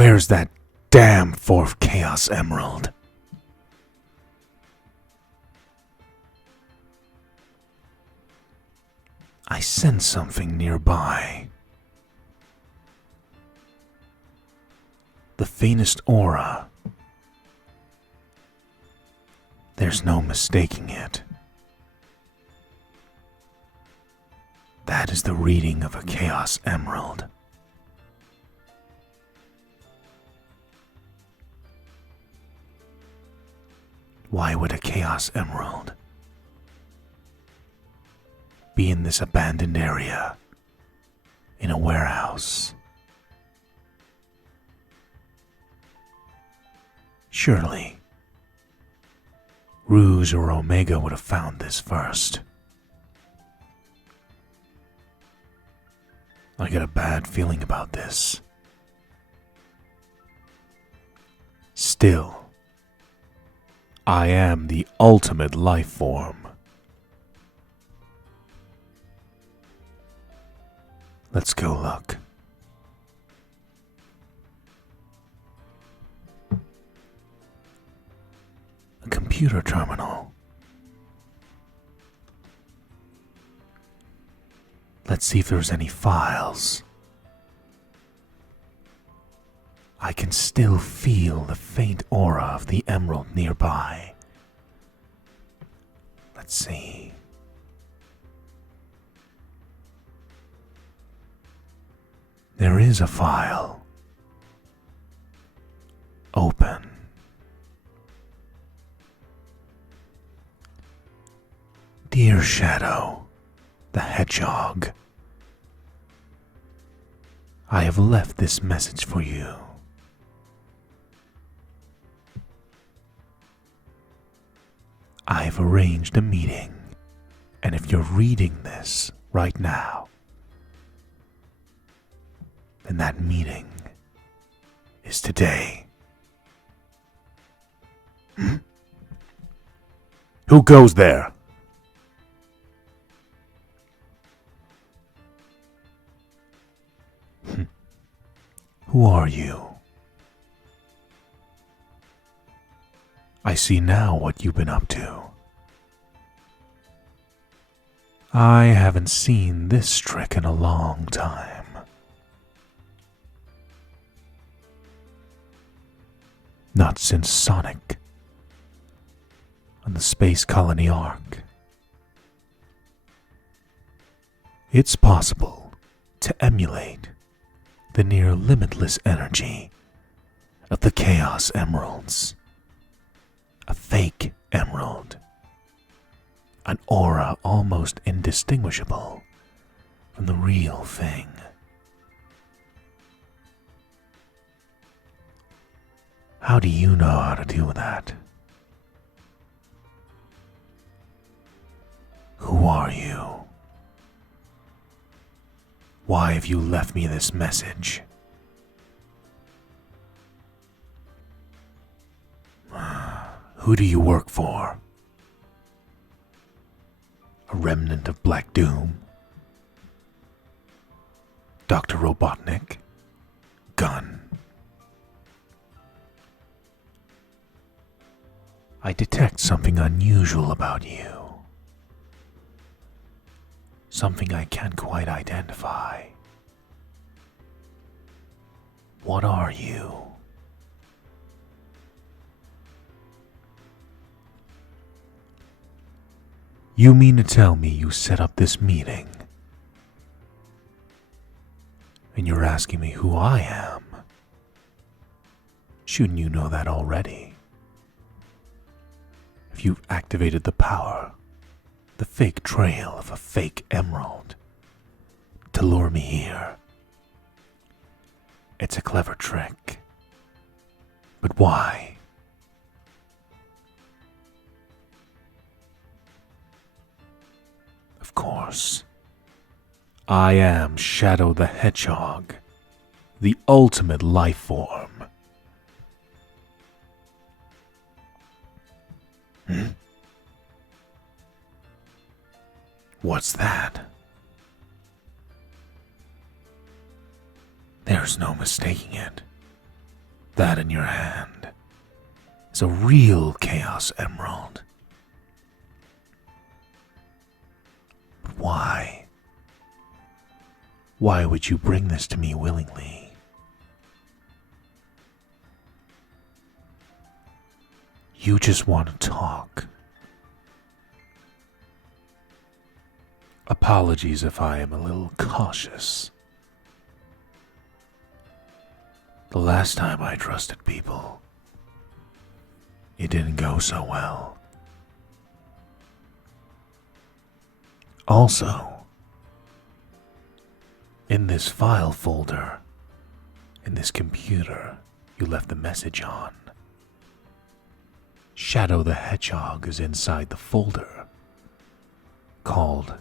Where's that damn fourth Chaos Emerald? I sense something nearby. The faintest aura. There's no mistaking it. That is the reading of a Chaos Emerald. Why would a Chaos Emerald be in this abandoned area, in a warehouse? Surely, Rouge or Omega would have found this first. I get a bad feeling about this. Still, I am the ultimate life form. Let's go look. A computer terminal. Let's see if there's any files. I can still feel the faint aura of the emerald nearby. Let's see. There is a file. Open. Dear Shadow, the Hedgehog, I have left this message for you. I have arranged a meeting, and if you're reading this right now, then that meeting is today. Who goes there? Who are you? I see now what you've been up to. I haven't seen this trick in a long time. Not since Sonic on the Space Colony Ark. It's possible to emulate the near limitless energy of the Chaos Emeralds. A fake emerald. An aura almost indistinguishable from the real thing. How do you know how to do that? Who are you? Why have you left me this message? Who do you work for? A remnant of Black Doom? Dr. Robotnik? Gun? I detect something unusual about you. Something I can't quite identify. What are you? You mean to tell me you set up this meeting? And you're asking me who I am? Shouldn't you know that already? If you've activated the power, the fake trail of a fake emerald, to lure me here. It's a clever trick. But why? Of course, I am Shadow the Hedgehog, the ultimate life form. What's that? There's no mistaking it. That in your hand is a real Chaos Emerald. But why? Why would you bring this to me willingly? You just want to talk. Apologies if I am a little cautious. The last time I trusted people, it didn't go so well. Also, in this file folder, in this computer you left the message on, Shadow the Hedgehog is inside the folder called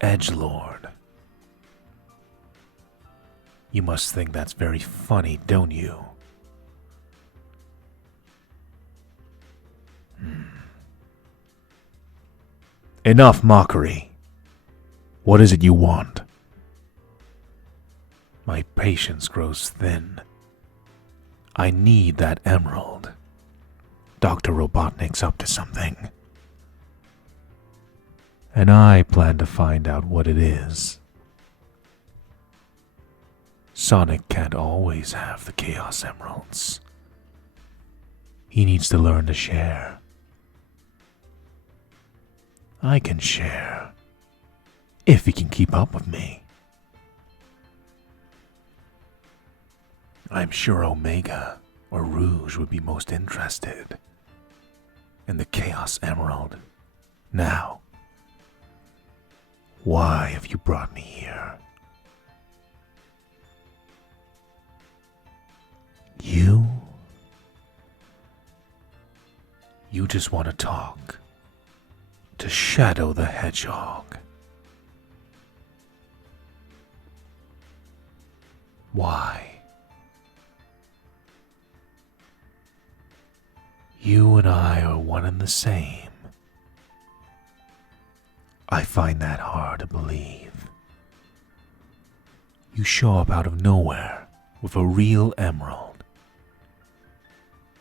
Edgelord. You must think that's very funny, don't you? Enough mockery. What is it you want? My patience grows thin. I need that emerald. Dr. Robotnik's up to something. And I plan to find out what it is. Sonic can't always have the Chaos Emeralds. He needs to learn to share. I can share, if he can keep up with me. I'm sure Omega or Rouge would be most interested in the Chaos Emerald. Now, why have you brought me here? You just want to talk to Shadow the Hedgehog. Why? You and I are one and the same. I find that hard to believe. You show up out of nowhere with a real emerald,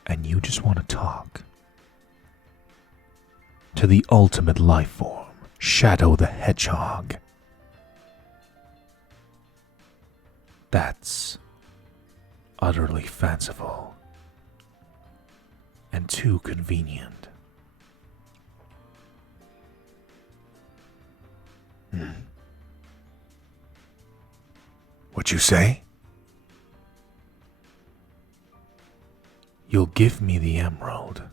and you just want to talk to the ultimate life form, Shadow the Hedgehog. That's utterly fanciful and too convenient. What you say? You'll give me the emerald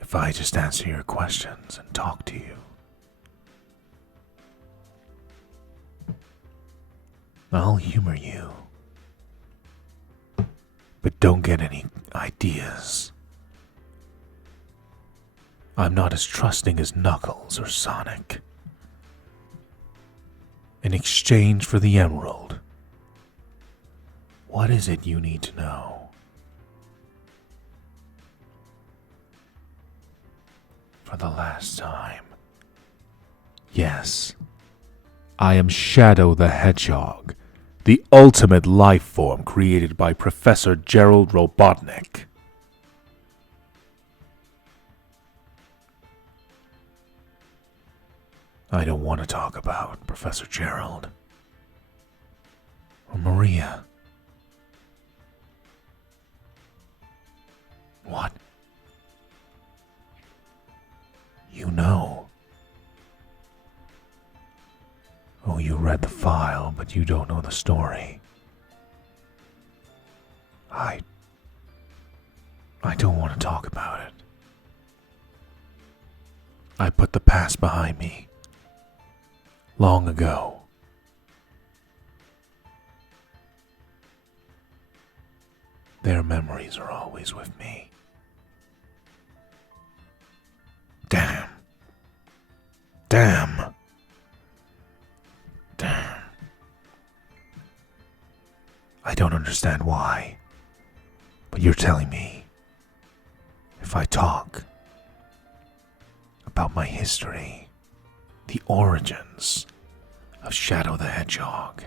if I just answer your questions and talk to you. I'll humor you, but don't get any ideas. I'm not as trusting as Knuckles or Sonic. In exchange for the emerald, what is it you need to know? For the last time. Yes, I am Shadow the Hedgehog, the ultimate life form created by Professor Gerald Robotnik. I don't want to talk about Professor Gerald or Maria. What? You know. Oh, you read the file, but you don't know the story. I don't want to talk about it. I put the past behind me long ago. Their memories are always with me. Damn. Damn. Damn. I don't understand why, but you're telling me if I talk about my history, the origins of Shadow the Hedgehog,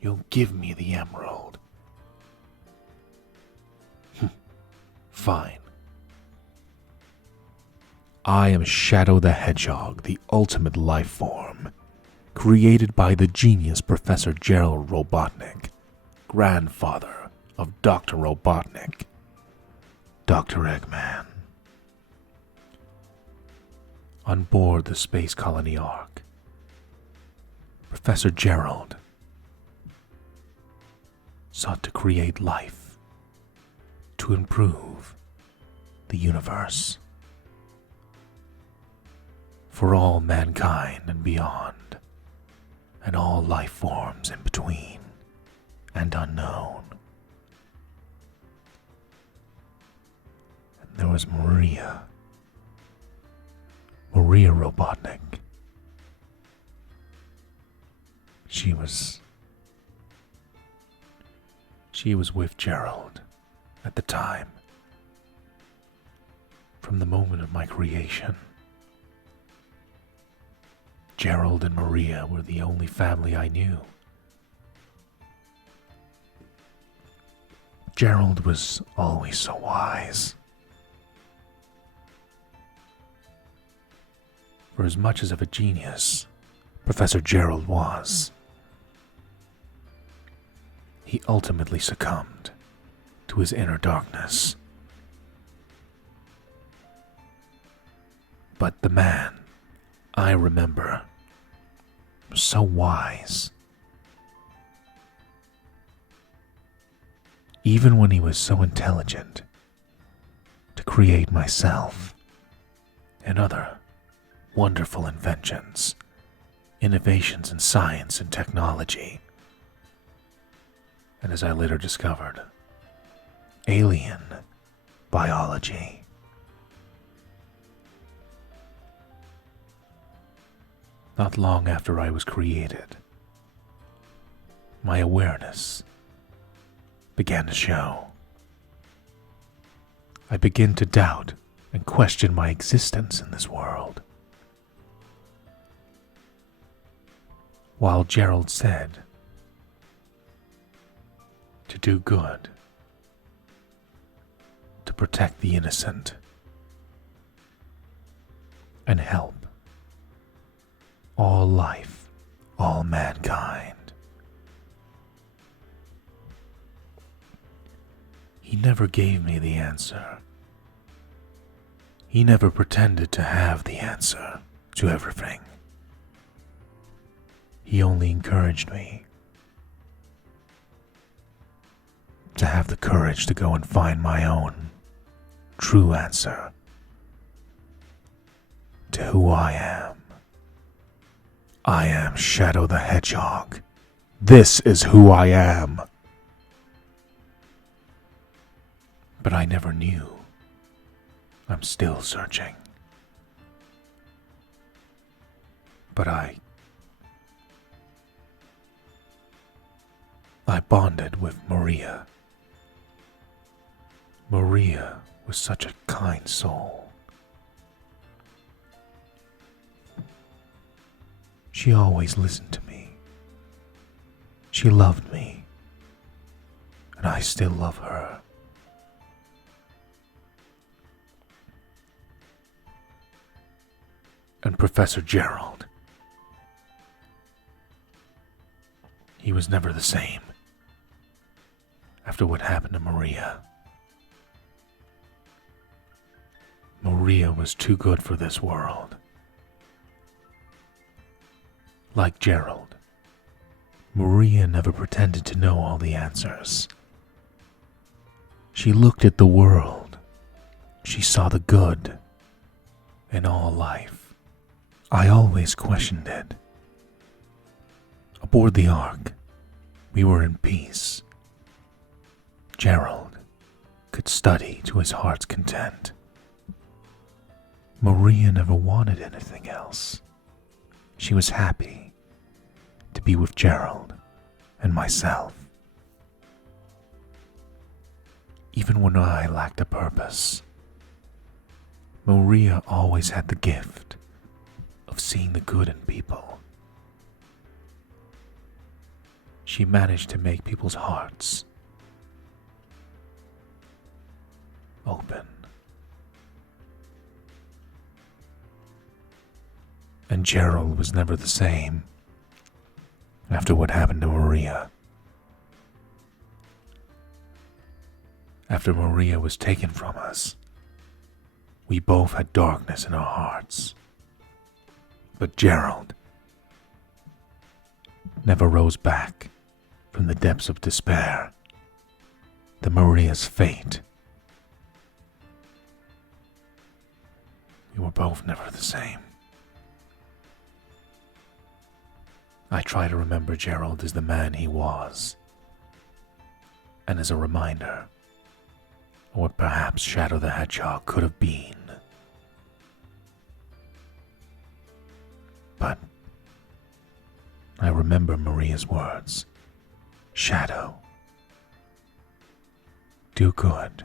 You'll give me the emerald. Fine. I am Shadow the Hedgehog, the ultimate life form, created by the genius Professor Gerald Robotnik, grandfather of Dr. Robotnik, Dr. Eggman. On board the Space Colony Ark, Professor Gerald sought to create life to improve the universe for all mankind and beyond, and all life forms in between and unknown. And there was Maria Robotnik. She was with Gerald at the time, from the moment of my creation. Gerald and Maria were the only family I knew. Gerald was always so wise. For as much as of a genius Professor Gerald was, he ultimately succumbed to his inner darkness. But the man I remember was so wise. Even when he was so intelligent to create myself and other wonderful inventions, innovations in science and technology, and as I later discovered, alien biology. Not long after I was created, my awareness began to show. I began to doubt and question my existence in this world. While Gerald said to do good, to protect the innocent, and help all life, all mankind. He never gave me the answer. He never pretended to have the answer to everything. He only encouraged me to have the courage to go and find my own true answer to who I am. I am Shadow the Hedgehog. This is who I am. But I never knew. I'm still searching. But I bonded with Maria. Maria was such a kind soul. She always listened to me. She loved me, and I still love her. And Professor Gerald, he was never the same after what happened to Maria. Maria was too good for this world. Like Gerald, Maria never pretended to know all the answers. She looked at the world. She saw the good in all life. I always questioned it. Aboard the Ark, we were in peace. Gerald could study to his heart's content. Maria never wanted anything else. She was happy to be with Gerald and myself. Even when I lacked a purpose, Maria always had the gift of seeing the good in people. She she managed to make people's hearts open. And Gerald was never the same after what happened to Maria. After Maria was taken from us, we both had darkness in our hearts. But Gerald never rose back from the depths of despair. The Maria's fate. We were both never the same. I try to remember Gerald as the man he was, and as a reminder of what perhaps Shadow the Hedgehog could have been. But I remember Maria's words. Shadow, do good,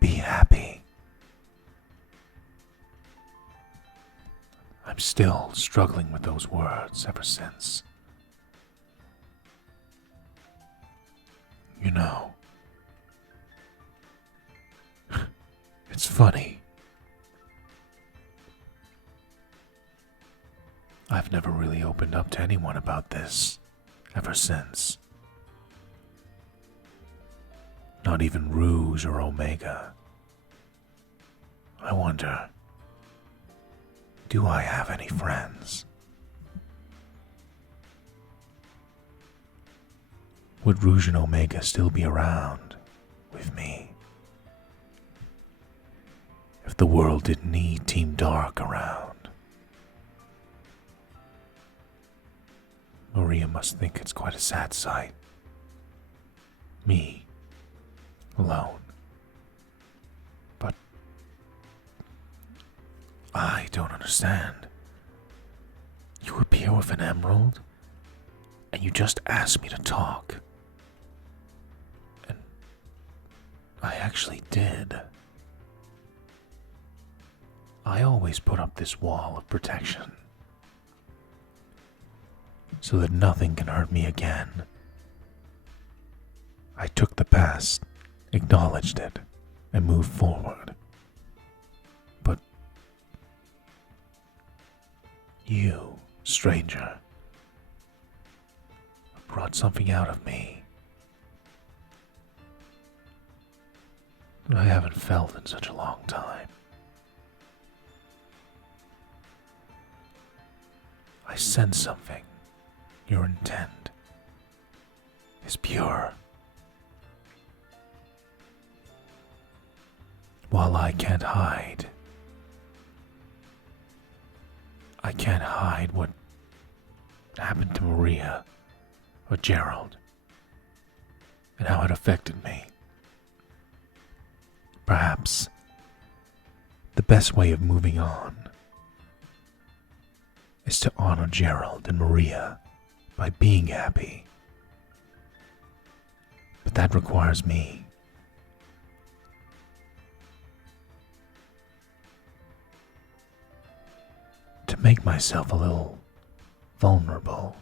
be happy. I'm still struggling with those words ever since. You know, it's funny. I've never really opened up to anyone about this ever since. Not even Rouge or Omega. I wonder, do I have any friends? Would Rouge and Omega still be around with me if the world didn't need Team Dark around? Maria must think it's quite a sad sight. Me, alone. But I don't understand. You appear with an emerald, and you just ask me to talk. And I actually did. I always put up this wall of protection, so that nothing can hurt me again. I took the past, acknowledged it, and moved forward. But you, stranger, brought something out of me that I haven't felt in such a long time. I sense something. Your intent is pure. While I can't hide what happened to Maria or Gerald and how it affected me. Perhaps the best way of moving on is to honor Gerald and Maria by being happy. But that requires me to make myself a little vulnerable,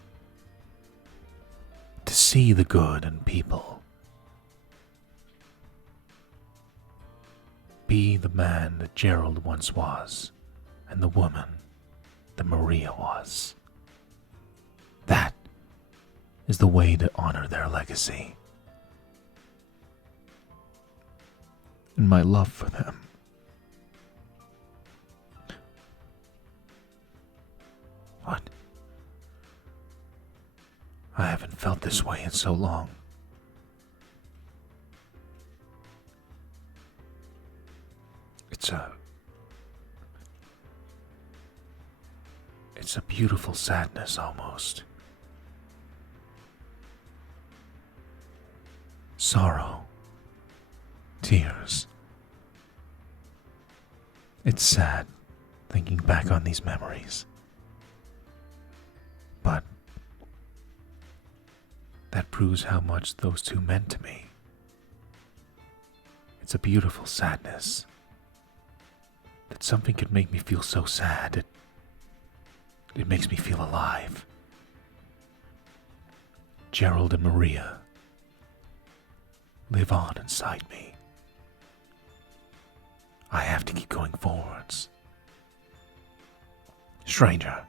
to see the good in people, be the man that Gerald once was, and the woman that Maria was. That is the way to honor their legacy. And my love for them. What? I haven't felt this way in so long. It's a beautiful sadness almost. Sorrow. Tears. It's sad thinking back on these memories. But that proves how much those two meant to me. It's a beautiful sadness. That something could make me feel so sad. It makes me feel alive. Gerald and Maria live on inside me. I have to keep going forwards. Stranger,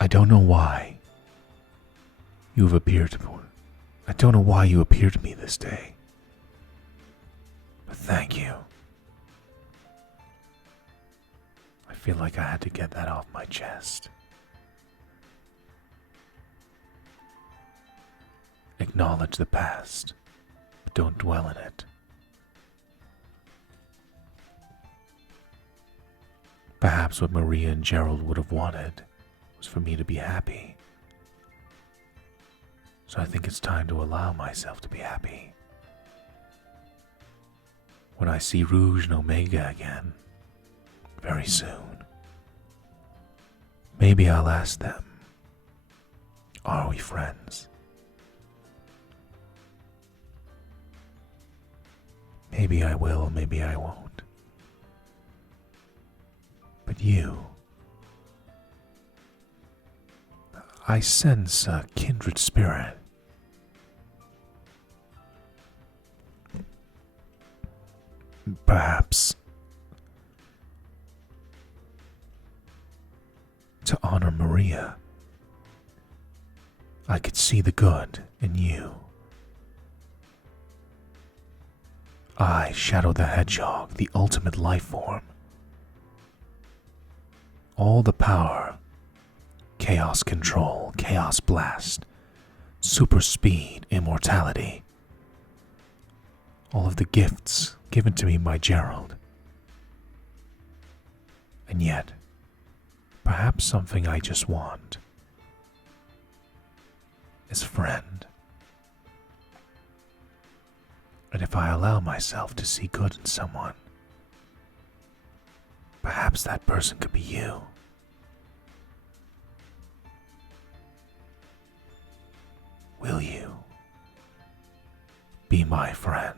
I don't know why you have appeared to me. I don't know why you appeared to me this day. But thank you. I feel like I had to get that off my chest. Acknowledge the past, but don't dwell in it. Perhaps what Maria and Gerald would have wanted was for me to be happy. So I think it's time to allow myself to be happy. When I see Rouge and Omega again, very soon, maybe I'll ask them, are we friends? Maybe I will, maybe I won't. But you, I sense a kindred spirit. Perhaps to honor Maria, I could see the good in you. I, Shadow the Hedgehog, the ultimate life form. All the power, chaos control, chaos blast, super speed, immortality. All of the gifts given to me by Gerald. And yet, perhaps something I just want is a friend. And if I allow myself to see good in someone, perhaps that person could be you. Will you be my friend?